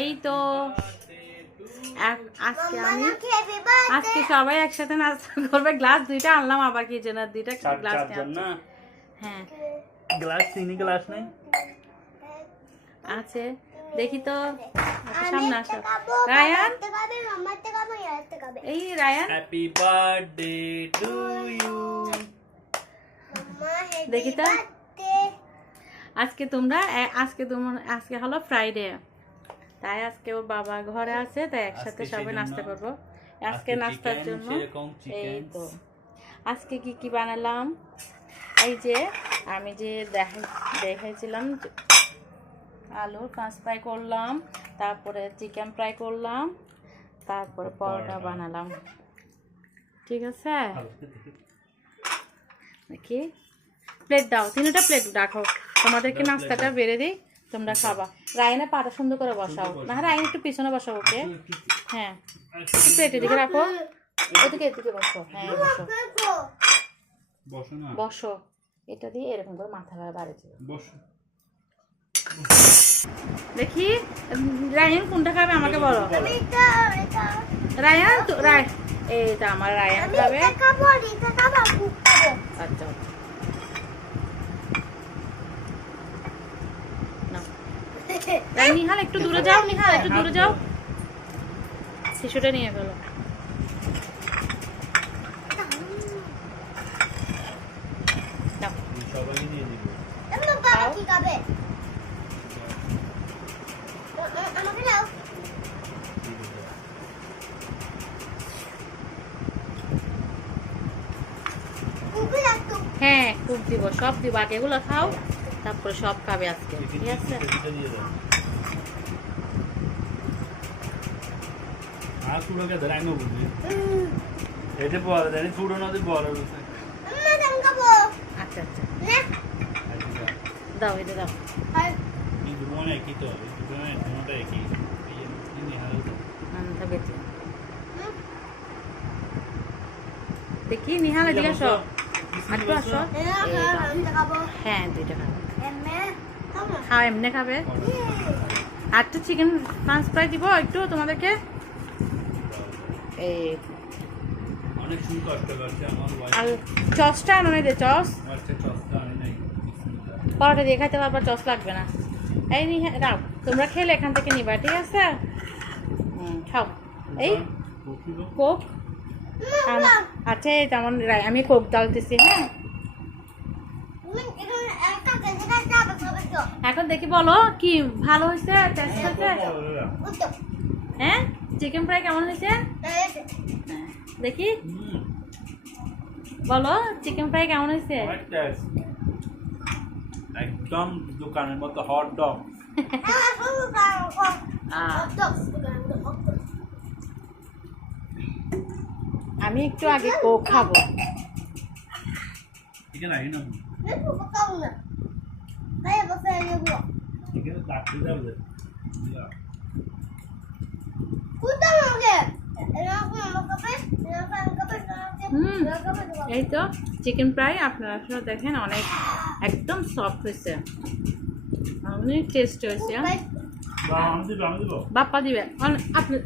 এই তো আজকে সবাই একসাথে নাস্তা করবে। গ্লাস দুইটা আনলাম, আবার কি জন্য দুইটা গ্লাস নিয়ে। হ্যাঁ, গ্লাস চিনি গ্লাস নেই আছে, দেখি তো। সামনে আসো রায়ান। এই Ryan, happy birthday to you. দেখি তো। আজকে হলো ফ্রাইডে, তাই আজকে ওর বাবা ঘরে আছে, তাই একসাথে সবাই নাস্তা করবো। আজকে নাস্তার জন্য এই তো আজকে কি বানালাম, এই যে আমি যে দেখাইছিলাম, আলুর ফ্রাঞ্চ ফ্রাই করলাম, তারপরে চিকেন ফ্রাই করলাম, তারপরে পরোটা বানালাম। ঠিক আছে, দেখি প্লেট দাও, তিনটা প্লেট রাখো, তোমাদেরকে নাস্তাটা বেড়ে দিই, তোমরা খাবা। রায়নের পাটা সুন্দর করে বসাও, না রায়ন একটু পিছনে বসাও ওকে। হ্যাঁ, প্লেটের দিকে রাখো, ওদিকে এদিকে বসো। হ্যাঁ বসো বসো, এটা দিয়ে এরকম করে মাথা বাড়ি দিও। দেখি রায়ান কোনটা খাবে আমাকে বলো। রায়ান তো এইটা আমার রায়ান খাবে। আচ্ছা নিহাল একটু দূরে যাও, নিহাল একটু দূরে যাও, শিশুটা নিয়ে গেল। হ্যাঁ খুব দিব, সব দিব, আগে এগুলো খাও, তারপরে সব খাবে আজকে। ঠিক আছে, আচ্ছা আচ্ছা দাও, এটা দাও। দেখি নিহাল এদিকে আসো, একটু আসো। হ্যাঁ দুইটা খাবে, খাও এমনি খাবে। আর তো চিকেন ফ্রাঞ্চ ফ্রাই দিব একটু তোমাদেরকে। এই আর চসটা আনো নাই, দে চস, পরোটা দিয়ে খাইতে পারবা, চস লাগবে না। এই দাও, তোমরা খেলে এখান থেকে নিবা। ঠিক আছে, খাও। এই কোক, আচ্ছা তেমন আমি কোক ডালতেছি। হ্যাঁ, এখন দেখি বলো কি ভালো হয়েছে, টেস্ট হয়েছে। হ্যাঁ, চিকেন ফ্রাই কেমন হয়েছে দেখি, বলো চিকেন ফ্রাই কেমন হয়েছে। একদম দোকানের মতো হট ডগ। আমি একটু আগে কোক খাবো। এই তো চিকেন ফ্রাই আপনারা দেখেন, অনেক একদম সফট হয়েছে, অনেক টেস্ট হয়েছে। বাপ্পা দিবে আপনি,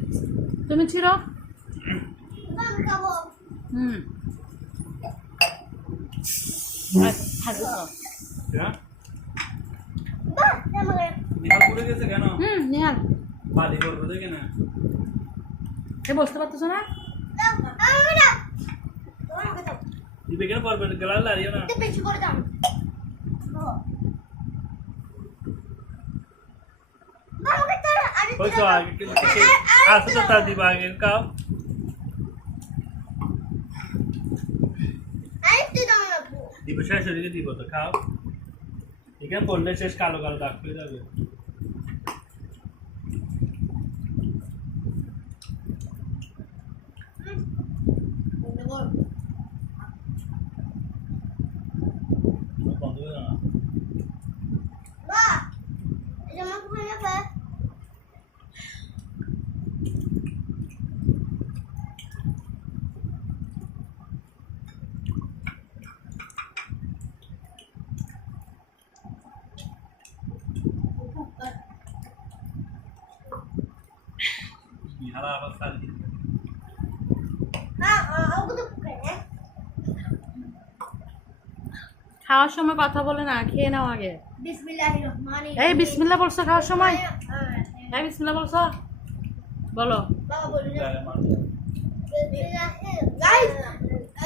তুমি ছিল। নিহাল বসতে পারতেছো না, শেষ হয়ে দিব তো খাও, এখানে পড়লে শেষ কালো কালো দাগ হয়ে যাবে। হালা আবার সাল দিন খাওয়ার সময় কথা বলে না, খেয়ে নাও আগে। বিসমিল্লাহির রহমানির এই বিসমিল্লাহ বলছো খাওয়ার সময়? এই বিসমিল্লাহ বলছো? বলো। বাবা বলুন গাইস,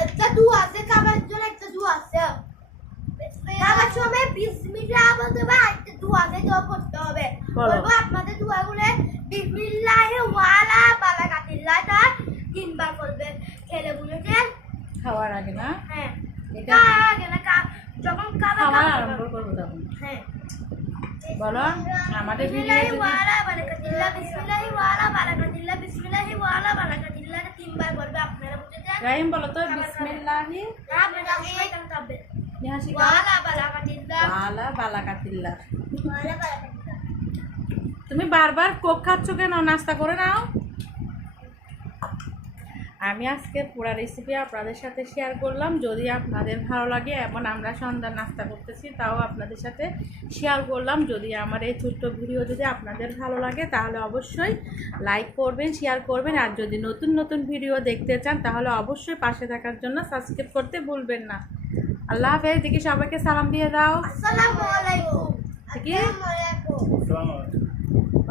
একটা দোয়া আছে খাবার জন্য, একটা দোয়া আছে খাবার সময় বিসমিল্লাহ বলতে হবে, একটা দোয়া আছে দোয়া পড়তে হবে। বলো। বলবো আপনাদের দোয়াগুলো বিসমিল্লাহি ওয়ালা বারাকাতিল্লাহ তা তিনবার বলবেন খেলে বুঝেছেন? খাওয়ার আগে না? হ্যাঁ এটা আগে না যখন খাবার খাওয়ার খাবেন। আরম্ভ করবো তখন। হ্যাঁ বলো আমাদের ভিডিও বিসমিল্লাহি যদি ওয়ালা বারাকাতিল্লাহ, বিসমিল্লাহি ওয়ালা বারাকাতিল্লাহ, বিসমিল্লাহি ওয়ালা বারাকাতিল্লাহ তিনবার বলবে। আপনারা বুঝেছেন? রাহিম বলো তো বিসমিল্লাহি আপনারা শয়তান খাবে ইয়াসিকা ওয়ালা বারাকাতিল্লাহ, ওয়ালা বারাকাতিল্লাহ। ওয়ালা বারাকাতিল্লাহ। তুমি বারবার কোক খাচ্ছ কেন? নাস্তা করে নাও। আমি আজকে পুরো রেসিপি আপনাদের সাথে শেয়ার করলাম। যদি আপনাদের ভালো লাগে, এবং আমরা সন্ধ্যার নাস্তা করতেছি তাও আপনাদের সাথে শেয়ার করলাম। যদি আমার এই ছোট্ট ভিডিও যদি আপনাদের ভালো লাগে তাহলে অবশ্যই লাইক করবেন, শেয়ার করবেন। আর যদি নতুন নতুন ভিডিও দেখতে চান তাহলে অবশ্যই পাশে থাকার জন্য সাবস্ক্রাইব করতে ভুলবেন না। আল্লাহ হাফেজ। দেখি সবাইকে সালাম দিয়ে দাও। আসসালামু আলাইকুম। দেখি আসসালামু আলাইকুম। আসসালামু আলাইকুম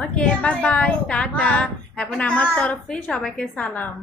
ওকে, বাই বাই, টাটা। এখন আমার তরফে সবাইকে সালাম।